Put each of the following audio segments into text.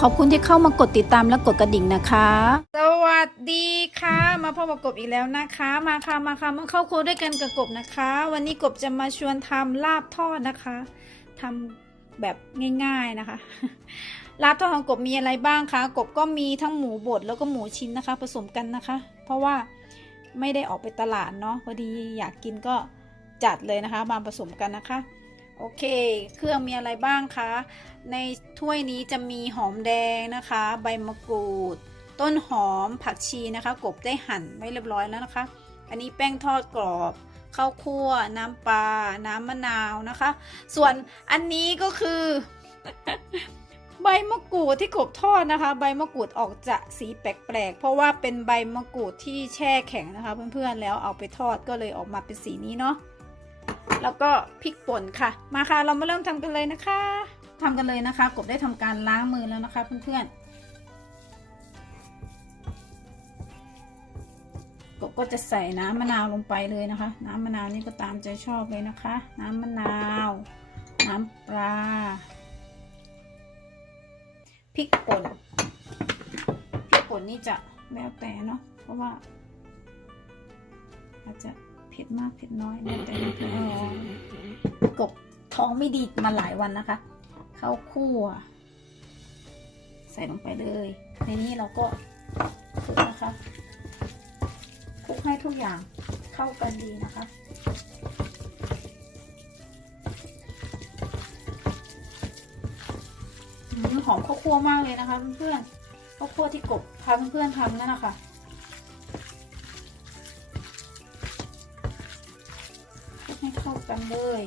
ขอบคุณที่เข้ามากดติดตามและกดกระดิ่งนะคะ สวัสดีค่ะ มาพบกับกบอีกแล้วนะคะ มาค่ะมาค่ะมาเข้าครัวด้วยกันกับกบนะคะ วันนี้กบจะมาชวนทำลาบทอดนะคะทำแบบง่ายๆนะคะ ลาบทอดของกบมีอะไรบ้างคะกบก็มีทั้งหมูบดแล้วก็หมูชิ้นนะคะ ผสมกันนะคะ เพราะว่าไม่ได้ออกไปตลาดเนาะพอดีอยากกินก็จัดเลยนะคะ มาผสมกันนะคะ โอเค เครื่องมีอะไรบ้างคะ ในถ้วยนี้จะมีหอมแดงนะคะ ใบมะกรูด ต้นหอมผักชีนะคะ กบได้หั่นไว้เรียบร้อยแล้วนะคะ อันนี้แป้งทอดกรอบข้าวคั่ว น้ำปลา น้ำมะนาวนะคะ ส่วนอันนี้ก็คือ ใบมะกรูดที่กบทอดนะคะ ใบมะกรูดออกจะสีแปลกๆ เพราะว่าเป็นใบมะกรูดที่แช่แข็งนะคะ เพื่อนๆ แล้วเอาไปทอดก็เลยออกมาเป็นสีนี้เนาะ แล้วก็พริกป่นค่ะ มาค่ะ เรามาเริ่มทำกันเลยนะคะทำกันเลยนะคะ กบได้ทำการล้างมือแล้วนะคะเพื่อนๆกบก็จะใส่น้ำมะนาวลงไปเลยนะคะ น้ำมะนาวนี่ก็ตามใจชอบเลยนะคะ น้ำมะนาว น้ำปลาพริกป่นพริกป่นนี่จะแล้วแต่เนาะเพราะว่าอาจจะ เผ็ดมากเผ็ดน้อยแล้วแต่เพื่อนๆกบท้องไม่ดีมาหลายวันนะคะข้าวคั่ว ใส่ลงไปเลย ในนี้เราก็คลุกนะคะคลุกให้ทุกอย่างเข้ากันดีนะคะอืมหอมข้าวคั่วมากเลยนะคะเพื่อนๆข้าวคั่วที่กบพาเพื่อนๆทำนั่นนะคะ เข้ากันเลย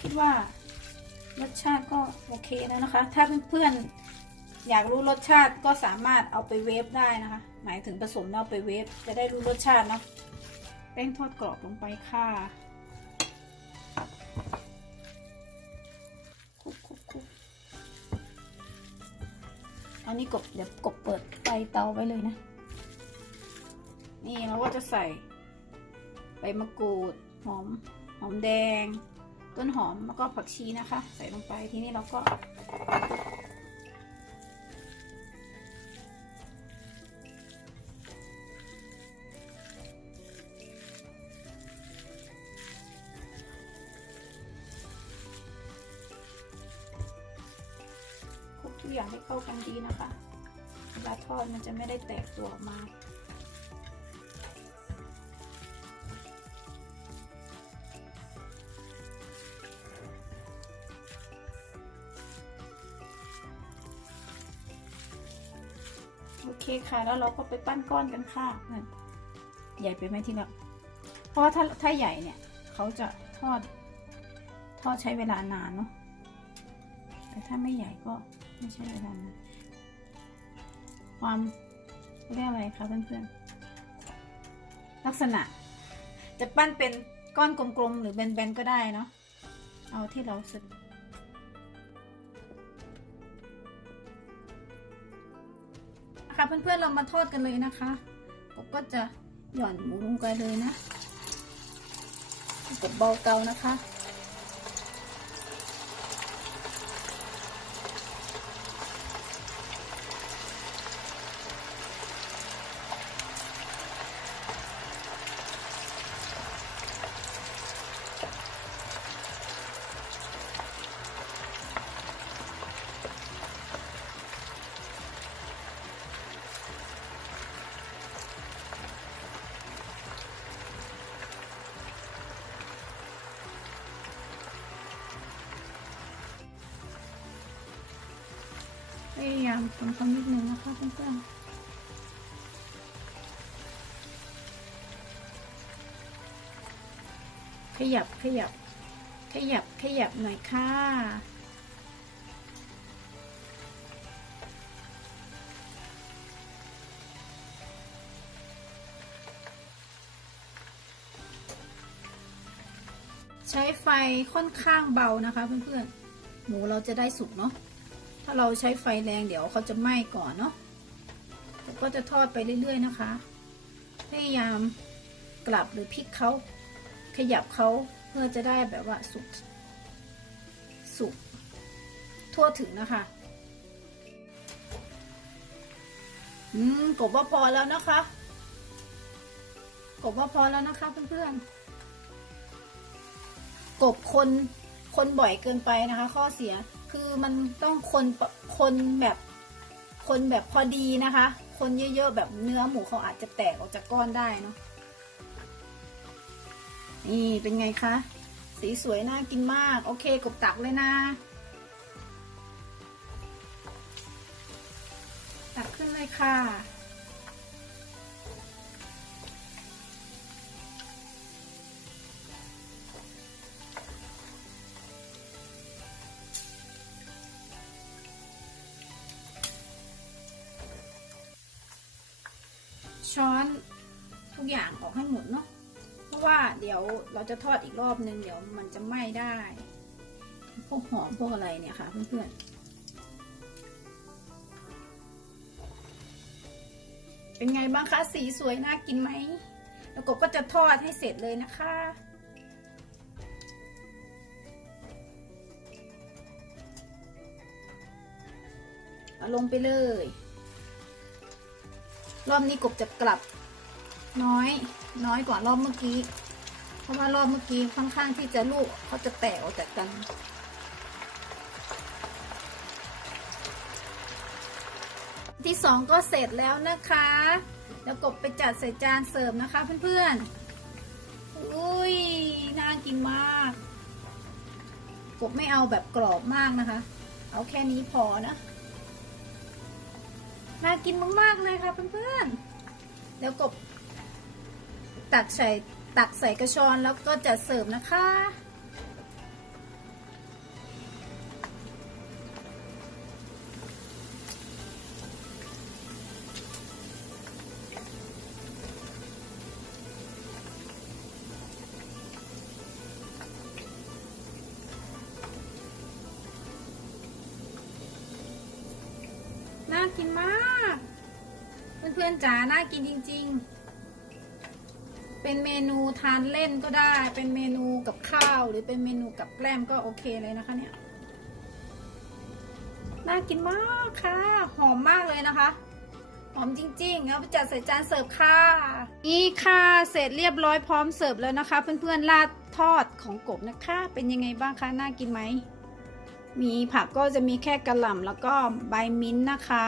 คิดว่ารสชาติก็โอเคแล้วนะคะ ถ้าเพื่อนๆอยากรู้รสชาติก็สามารถเอาไปเวฟได้นะคะ หมายถึงผสมแล้วเอาไปเวฟจะได้รู้รสชาติเนาะแป้งทอดกรอบลงไปค่ะ อันนี้กบเดี๋ยวกบเปิดไฟเตาไว้เลยนะ นี่เราก็จะใส่ใบมะกรูดหอมหอมแดง ต้นหอมแล้วก็ผักชีนะคะ ใส่ลงไปทีนี้เราก็ เข้ากันดีนะคะเวลาทอดมันจะไม่ได้แตกตัวออกมาโอเคค่ะแล้วเราก็ไปปั้นก้อนกันค่ะใหญ่ไปไหมที่เราเพราะถ้าถ้าใหญ่เนี่ยเขาจะทอดทอดใช้เวลานานเนาะแต่ถ้าไม่ใหญ่ก็ ไม่ใช่เวลานานความเรียกอะไรคะเพื่อนๆ ลักษณะ จะปั้นเป็นก้อนกลมๆ หรือแบนๆ ก็ได้เนาะ เอาที่เราสึกค่ะเพื่อนๆ เรามาทอดกันเลยนะคะผมก็จะหย่อนหมูลงไปเลยนะกบเบาเตานะคะ พยายามทำความนิดนึงนะคะเพื่อนๆขยับขยับ ขยับขยับหน่อยค่ะ ใช้ไฟค่อนข้างเบานะคะเพื่อนๆ หมูเราจะได้สุกเนาะ ถ้าเราใช้ไฟแรงเดี๋ยวเขาจะไหม้ก่อนเนาะแล้วก็จะทอดไปเรื่อย ๆ นะคะ พยายามกลับหรือพลิกเขาขยับเขาเพื่อจะได้แบบว่าสุกสุกทั่วถึงนะคะ อืมกบว่าพอแล้วนะคะกบว่าพอแล้วนะคะเพื่อนๆกบคน คนบ่อยเกินไปนะคะ ข้อเสียคือมันต้องคนคนแบบคนแบบพอดีนะคะ คนเยอะๆแบบเนื้อหมูเขาอาจจะแตกออกจากก้อนได้เนาะนี่เป็นไงคะ สีสวยน่ากินมาก โอเคกบตักเลยนะตักขึ้นเลยค่ะ ช้อนทุกอย่างออกให้หมดเนาะเพราะว่าเดี๋ยวเราจะทอดอีกรอบนึงเดี๋ยวมันจะไหม้ได้ พวกหอมพวกอะไรเนี่ยค่ะเพื่อนๆเป็นไงบ้างคะสีสวยน่ากินไหมแล้วกบก็จะทอดให้เสร็จเลยนะคะเอาลงไปเลย รอบนี้กบจะกลับน้อย น้อยกว่ารอบเมื่อกี้ เพราะว่ารอบเมื่อกี้ค่อนข้างที่จะลูกเขาจะแตกออกจากกัน ที่สองก็เสร็จแล้วนะคะ แล้วกบไปจัดใส่จานเสิร์ฟนะคะเพื่อนๆ อุ้ยน่ากินมาก กบไม่เอาแบบกรอบมากนะคะ เอาแค่นี้พอนะ น่ากินมากๆเลยค่ะเพื่อนๆแล้วกบตักใส่ตักใส่กระชอนแล้วก็จะเสิร์ฟนะคะ น่ากินมาก พื่อนๆจ๋าน่ากินจริง ๆ เป็นเมนูทานเล่นก็ได้ เป็นเมนูกับข้าว หรือเป็นเมนูกับแกล้มก็โอเคเลยนะคะเนี่ย น่ากินมากค่ะ หอมมากเลยนะคะ หอมจริงๆเอาไปจัดใส่จานเสิร์ฟค่ะ นี่ค่ะเสร็จเรียบร้อยพร้อมเสิร์ฟแล้วนะคะ เพื่อนๆราดทอดของกบนะคะ เป็นยังไงบ้างคะ น่ากินไหม มีผักก็จะมีแค่กระหล่ำแล้วก็ใบมิ้นท์นะคะ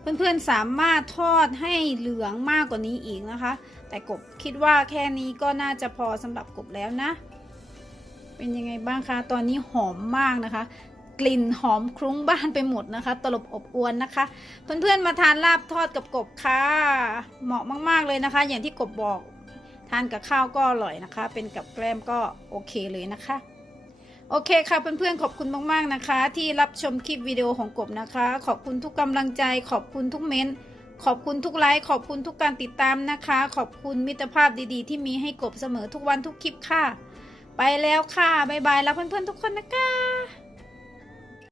เพื่อนๆสามารถทอดให้เหลืองมากกว่านี้อีกนะคะ แต่กบคิดว่าแค่นี้ก็น่าจะพอสำหรับกบแล้วนะ เป็นยังไงบ้างคะ ตอนนี้หอมมากนะคะ กลิ่นหอมคลุ้งบ้านไปหมดนะคะ ตลบอบอวนนะคะ เพื่อนๆมาทานลาบทอดกับกบค่ะ เหมาะมากๆเลยนะคะ อย่างที่กบบอกทานกับข้าวก็อร่อยนะคะ เป็นกับแกล้มก็โอเคเลยนะคะ โอเคค่ะเพื่อนๆขอบคุณมากๆนะคะ ที่รับชมคลิปวิดีโอของกบนะคะ ขอบคุณทุกกำลังใจ ขอบคุณทุกเม้นต์ขอบคุณทุกไลค์ขอบคุณทุกการติดตามนะคะ ขอบคุณมิตรภาพดีๆ ที่มีให้กบเสมอทุกวันทุกคลิปค่ะ ไปแล้วค่ะ บ๊ายบายแล้วเพื่อนๆทุกคนนะคะ